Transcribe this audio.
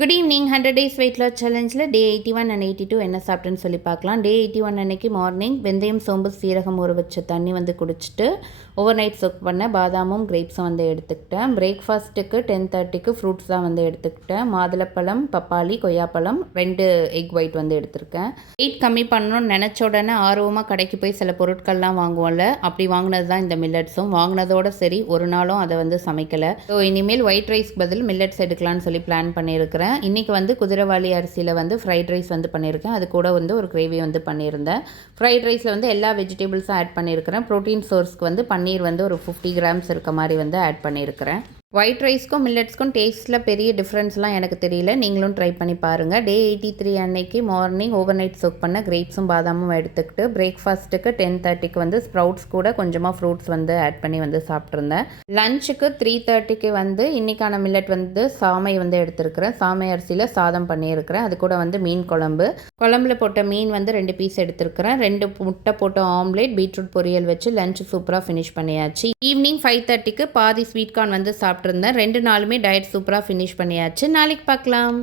Good evening 100 days weight loss சேலஞ்சில் day 81 and 82 என்ன சாப்பிட்டேன்னு சொல்லி பார்க்கலாம். டே 81 அன்னைக்கு மார்னிங் வெந்தயம் சோம்பு சீரகம் ஊற வச்ச தண்ணி வந்து குடிச்சிட்டு ஓவர் நைட் சொக் பண்ண பாதாமும் கிரேப்ஸும் வந்து எடுத்துக்கிட்டேன். பிரேக்ஃபாஸ்ட்டுக்கு 10:30க்கு ஃப்ரூட்ஸ் தான் வந்து எடுத்துக்கிட்டேன். மாதுளப்பழம், பப்பாளி, கொய்யாப்பழம், 2 எக் ஒயிட் வந்து எடுத்திருக்கேன். வெயிட் கம்மி பண்ணணும்னு நினச்ச உடனே ஆர்வமாக கடைக்கு போய் சில பொருட்கள்லாம் வாங்குவோம்ல, அப்படி வாங்கினது தான் இந்த மில்லட்ஸும். வாங்கினதோட சரி ஒரு நாளும் அதை வந்து சமைக்கலை. ஸோ இனிமேல் ஒயிட் ரைஸ்க்கு பதில் மில்லட்ஸ் எடுக்கலான்னு சொல்லி பிளான் பண்ணியிருக்கிறேன். இன்றைக்கி வந்து குதிரைவாலி அரிசியில் வந்து ஃப்ரைட் ரைஸ் வந்து பண்ணியிருக்கேன். அது கூட வந்து ஒரு கிரேவி வந்து பண்ணியிருந்தேன். ஃப்ரைட் ரைஸில் வந்து எல்லா வெஜிடபிள்ஸும் ஆட் பண்ணியிருக்கிறேன். ப்ரோட்டீன் சோர்ஸ்க்கு வந்து பன்னீர் வந்து ஒரு 50 கிராம்ஸ் இருக்க மாதிரி வந்து ஆட் பண்ணியிருக்கிறேன். ஒயிட் ரைஸ்க்கும் மில்லட்ஸ்க்கும் டேஸ்ட்டில் பெரிய டிஃப்ரென்ஸ்லாம் எனக்கு தெரியல. நீங்களும் ட்ரை பண்ணி பாருங்கள். டே 83 அன்னைக்கு மார்னிங் ஓவர் நைட் சொக் பண்ண கிரேப்ஸும் பாதாமும் எடுத்துக்கிட்டு பிரேக்ஃபாஸ்ட்டுக்கு 10:30க்கு வந்து ஸ்ப்ரவுட்ஸ் கூட கொஞ்சமாக ஃப்ரூட்ஸ் வந்து ஆட் பண்ணி வந்து சாப்பிட்ருந்தேன். லஞ்சுக்கு 3:30க்கு வந்து இன்றைக்கான மில்லட் வந்து சாமை வந்து எடுத்துருக்கிறேன். சாமை அரிசியில் சாதம் பண்ணியிருக்கிறேன். அது கூட வந்து மீன் குழம்புல போட்ட மீன் வந்து 2 பீஸ் எடுத்துருக்கிறேன். 2 முட்டை போட்ட ஆம்லேட், பீட்ரூட் பொரியல் வச்சு லஞ்சு சூப்பராக ஃபினிஷ் பண்ணியாச்சு. ஈவினிங் 5:30க்கு பாதி ஸ்வீட் கார்ன் வந்து சாப்பிட்ருந்தேன். 2 நாளுமே டயட் சூப்பராக ஃபினிஷ் பண்ணியாச்சு. நாளைக்கு பார்க்கலாம்.